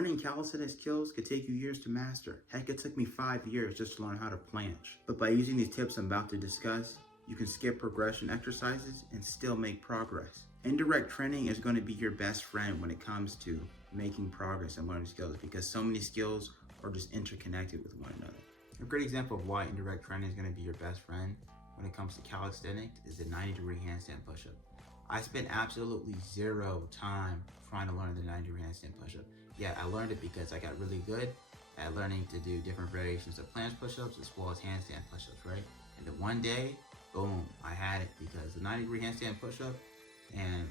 Learning calisthenics skills could take you years to master. Heck, it took me 5 years just to learn how to planche. But by using these tips I'm about to discuss, you can skip progression exercises and still make progress. Indirect training is going to be your best friend when it comes to making progress and learning skills, because so many skills are just interconnected with one another. A great example of why indirect training is going to be your best friend when it comes to calisthenics is the 90-degree handstand push-up. I spent absolutely zero time trying to learn the 90-degree handstand push-up. Yeah, I learned it because I got really good at learning to do different variations of planche push-ups as well as handstand push-ups, right? And then one day, boom, I had it, because the 90-degree handstand push-up and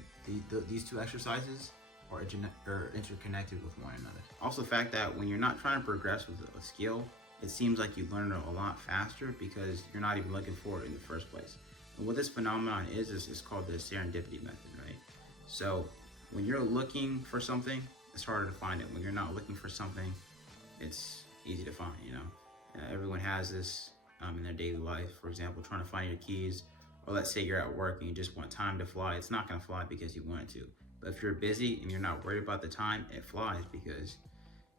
these two exercises are interconnected with one another. Also, the fact that when you're not trying to progress with a skill, it seems like you learn it a lot faster because you're not even looking for it in the first place. And what this phenomenon is called the serendipity method, right? So when you're looking for something, it's harder to find it. When you're not looking for something, it's easy to find, you know? Everyone has this in their daily life. For example, trying to find your keys, or let's say you're at work and you just want time to fly. It's not gonna fly because you want it to. But if you're busy and you're not worried about the time, it flies because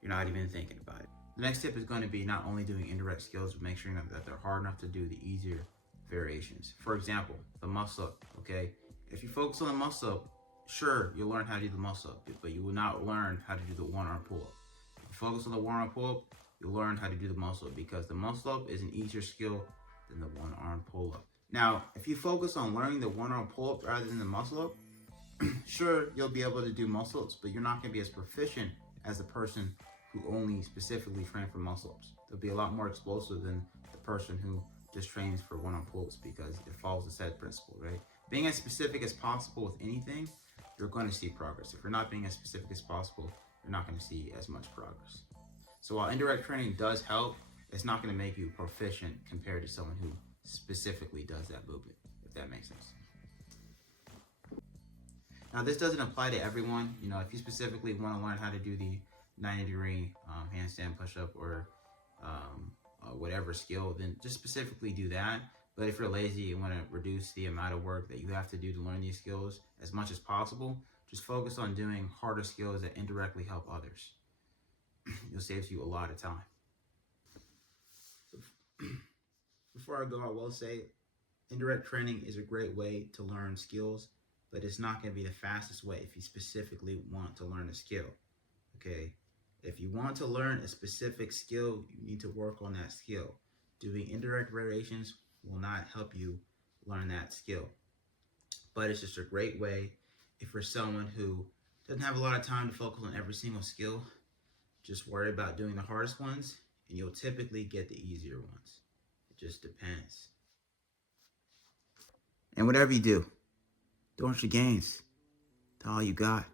you're not even thinking about it. The next tip is going to be not only doing indirect skills, but make sure that they're hard enough to do the easier variations. For example, the muscle up, okay? If you focus on the muscle up, sure, you'll learn how to do the muscle up, but you will not learn how to do the one-arm pull-up. If you focus on the one-arm pull-up, you'll learn how to do the muscle up, because the muscle up is an easier skill than the one-arm pull-up. Now, if you focus on learning the one-arm pull-up rather than the muscle up, sure, you'll be able to do muscle ups, but you're not going to be as proficient as the person who only specifically trained for muscle ups. They'll be a lot more explosive than the person who just trains for one-arm pull-ups, because it follows the set principle, right? Being as specific as possible with anything, you're going to see progress. If you're not being as specific as possible, you're not going to see as much progress. So while indirect training does help, it's not going to make you proficient compared to someone who specifically does that movement, if that makes sense. Now, this doesn't apply to everyone. You know, if you specifically want to learn how to do the 90-degree handstand push-up or whatever skill, then just specifically do that. But if you're lazy and want to reduce the amount of work that you have to do to learn these skills as much as possible, just focus on doing harder skills that indirectly help others. It'll save you a lot of time. Before I go, I will say indirect training is a great way to learn skills, but it's not going to be the fastest way if you specifically want to learn a skill, okay? If you want to learn a specific skill, you need to work on that skill. Doing indirect variations will not help you learn that skill. But it's just a great way if you're someone who doesn't have a lot of time to focus on every single skill. Just worry about doing the hardest ones, and you'll typically get the easier ones. It just depends. And whatever you do, don't rush your gains. That's all you got.